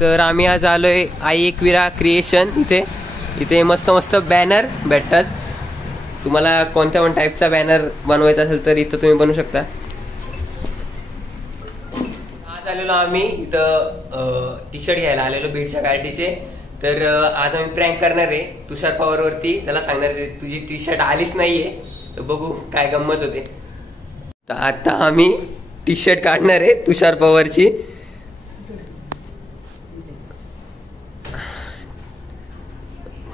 तर आम्ही आज आलोय आई एकविरा क्रिएशन इथे मस्त मस्त बॅनर भेटतात. तुम्हाला कोणत्या पण टाईपचा बॅनर बनवायचा असेल तर इथं तुम्ही बनवू शकता. आज आलेलो आम्ही इथं टी शर्ट घ्यायला आलेलो बीडच्या गाडीचे. तर आज आम्ही प्रँक करणार आहे तुषार पवार वरती. त्याला सांगणार आहे तुझी टी शर्ट आलीच नाहीये, तर बघू काय गंमत होते. तर आता आम्ही टी शर्ट काढणार आहे तुषार पवारची.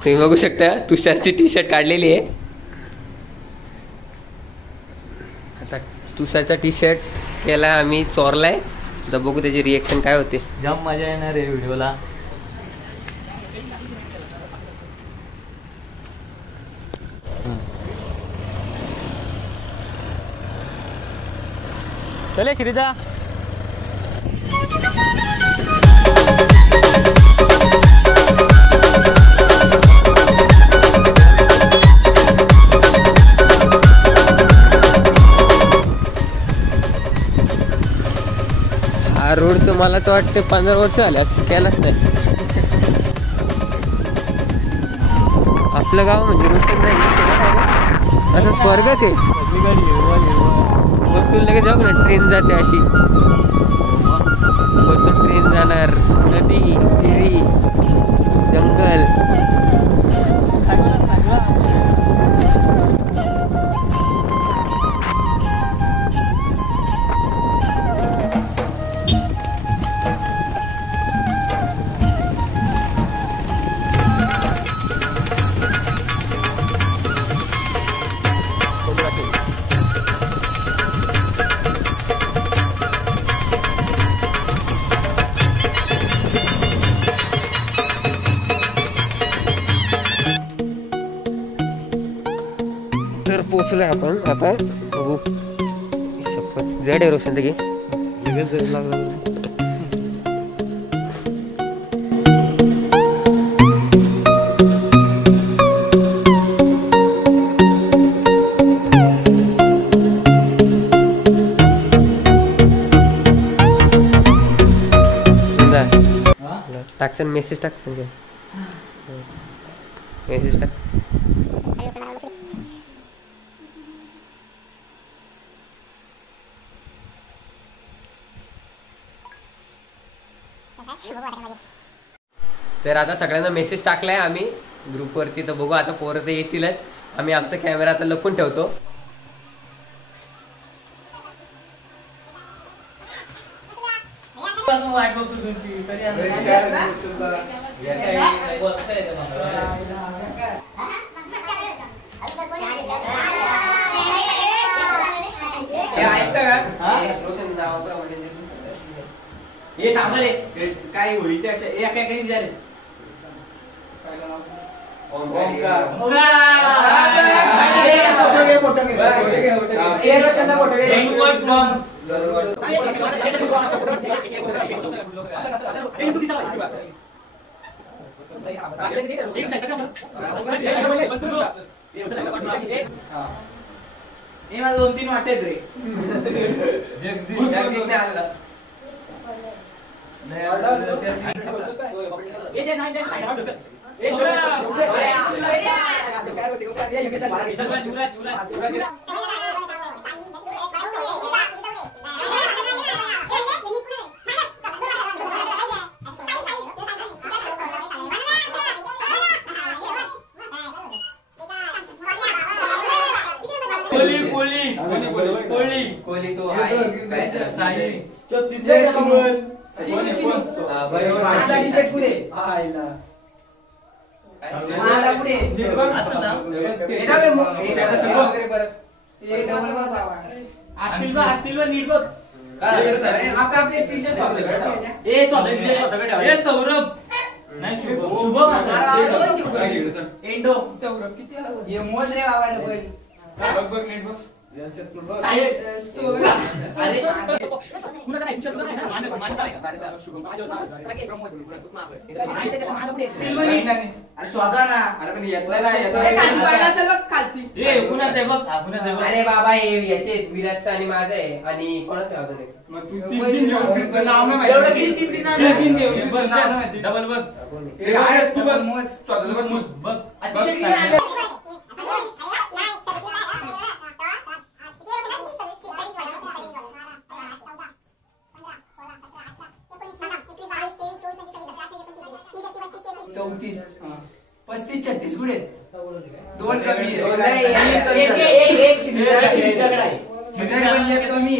तुम्ही बघू शकता तुषारची टी शर्ट काढलेली आहे. आता तुषारचा टी शर्ट केला आम्ही, चोरलाय. आता बघू त्याची रिएक्शन काय होते. जाम मजा येणार आहे व्हिडिओला. चले श्रीजा. हा रोड तर मला तर वाटतं 15 वर्ष झाले असं केलाच नाही. आपलं गाव म्हणजे रोशन नाही असं स्वर्गच आहे. बघ तू लगेच जाऊ ना, ट्रेन जाते अशी. वरतून ट्रेन जाणार, नदी, विहिरी, जंगल. तर पोचलोय आपण. आता बघू. शपथ जड आहे रोशन की जड लागलं. टाकसन मेसेज टाक म्हणजे मेसेज टाक. तर आता सगळ्यांना मेसेज टाकलाय आम्ही ग्रुपवरती. तर बघू आता पोरं तर येतीलच. आम्ही आमचा कॅमेरा आता लपून ठेवतो. वाट बघतो तुमची कधी ये थांबा रे. काय होईल त्याच्या एका काही जा रे. मला 2-3 वाटत रे. जगदीश आला. कोली तो आहे काय तर साई तिथे माझा टी शर्ट पुढे आईला माझा पुढे असं ना वगैरे परत ते डबल बाबा असतील नीट बघ. आपले टी शर्ट ए स्वतःकडे ए सौरभ नाही शुभम एंडो सौरभ किती आला ये मोज रे बाबाडे बैल. बघ नीट बघ. अरे बाबा हे याचे विराटचं आणि माझं आहे आणि कोणाचं आहे अजून चौतीस 35 36 कुठे दोन कमी कमी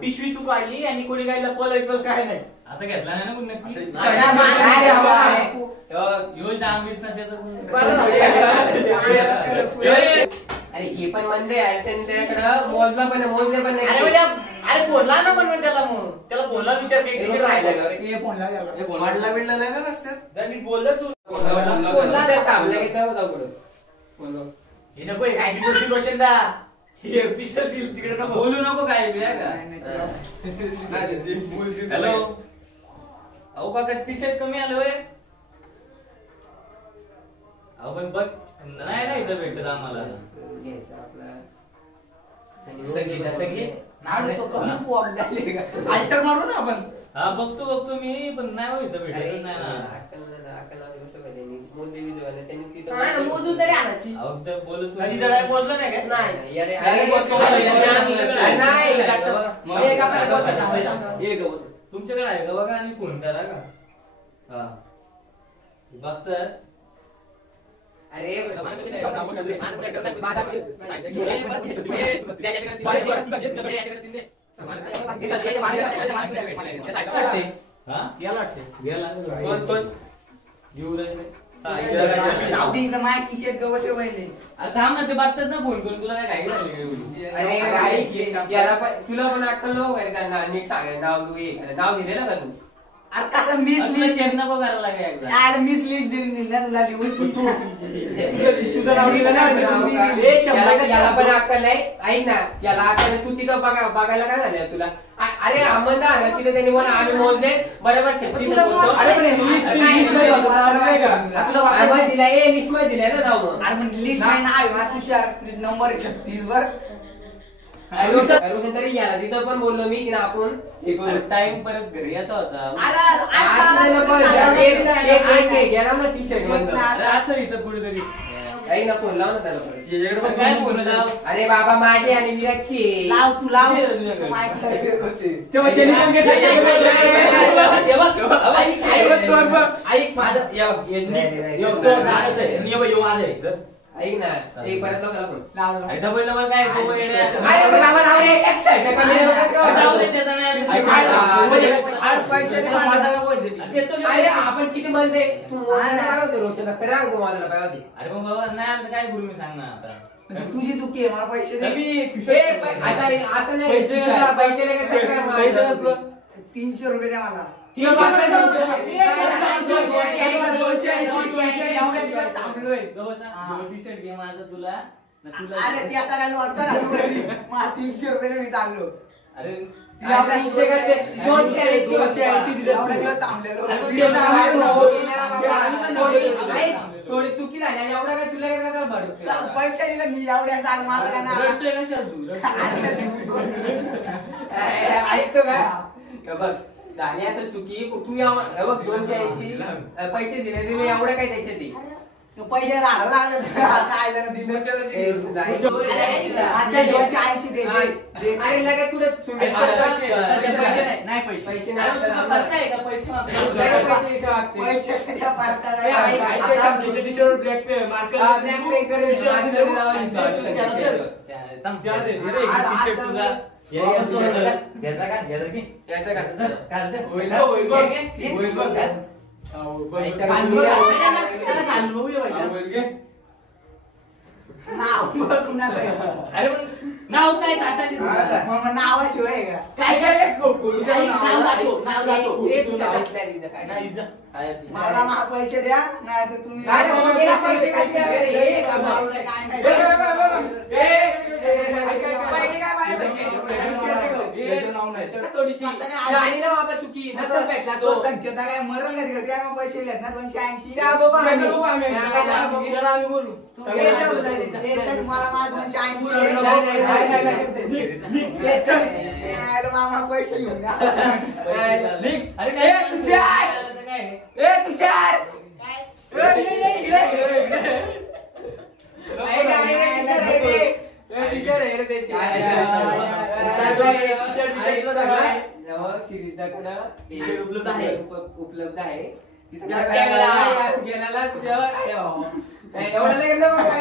पिशवी तू काढली आणि कोणी काय लपवलं काय नाही आता घेतला नाही ना कोणी नक्की अरे हे पण मंदिर आहे त्याच्याकडं मोजला पण मोजले पण नाही अरे बोलला ना पण त्याला मग त्याला बोलला विचार वाढला बिडला नाही ना रस्त्यात मी बोललो तू हे नको काय रोशनदा हे पिस्तल तिकडे नको बोलू नको काय बी हॅलो अहो का टी शर्ट कमी आलं होय अहो पण बघ नाही ना इथं भेटत आम्हाला अल्टर मारू ना आपण हा बघतो मी पण नाही हो इथं भेटत नाही ना मोजून तरी आणायची अहो तर बोलत बोललं नाही काय तुमच्याकडे आहे का बघा आणि फोन करा का हा बघत अरे गेला टी शर्ट गवस थांब ना ते बघतात ना फोन करून तुला काय याला पण तुला पण अक्कल नको का रे त्यांना नीट सांगाय नाव दिलेलं का तू अरे कसं मिस लिस्ट नको करायला लागेल यार मिस लिस्ट दिली ना तुला लिहून याला पण अक्कल नाही ऐक ना याला अक्कल तू तिथं बघायला काय झालं तुला अरे अहमदा तिथे त्यांनी मला आम्ही मोजले बरोबर 36 दिला ए लिस्ट मध्ये दिलाय ना नाव लिस्ट नाही ना तुषार नंबर 36 वर रोशन तरी याला तिथं पण बोललो मी की आपण टाइम परत घरी याचा होता गेला ना टी शर्ट असं इथं कुठेतरी काही ना फोन लाव ना त्याला काय फोन लाव अरे बाबा माझे आणि विराटची लाव तू लाव ऐक ना एक परत लाव त्याला फोन डबल काय आपण किती म्हणते तू रोशन करा तुम्हाला पाहिजे अरे मग बाबा नाही आता काय बोलू मी सांग ना आता तुझी चुकी आहे मला पैसे दे आता असं नाही पैसे 300 रुपये द्या मला टी-शर्ट घे माझं तुला अरे ती आता काय वाटतं 300 रुपये मी चाललो अरे थोडी चुकी झाली एवढा काय तुला काय पैसे दिले मी एवढ्या चाल मला ऐकतो का बघ झाली असं चुकी तू बघ 280 पैसे दिले एवढं काय द्यायचे ते पैसे झाला अरे लगे तुला नाही पैसे पैसे नाव बघ कुणाचं आहे. अरे पण नाव काय ताटाची मग नावाशिवाय आहे का? काय काय खोटं काही नाव दाखव, नाव दाखव. ए, तुझ्या हातल्या तिचं काय नाही जा. काय असेल? मला पैसे द्या नाही तर तुम्ही काय रे बाबा, गेला पैसे काय द्या? ए, काय बाबा. नाही, काय नाही. पैसे काय पाहिजे? थोडीशी झाली ना बाबा चुकी नसेल भेटला तो तो संकेता काय मरल का तिकडे त्या मग पैसे घेत ना 280. त्या बाबा आम्ही- त्याला आम्ही बोलू तू घे ना बोला तिथं. हे चल मला माझं 280 पुरं दे. नको. नाही, नाही, नाही, नाही, नाही. हे चल. हे आलं मामा पैसे घेऊन जा. अरे ए, तुषार! ए तुषार उपलब्ध आहे. उपलब्ध आहे तिथं या काय कॅमेरा. यार, गेल्याला तुझ्यावर आहे, हो. नाही, एवढं नाही केलं मग.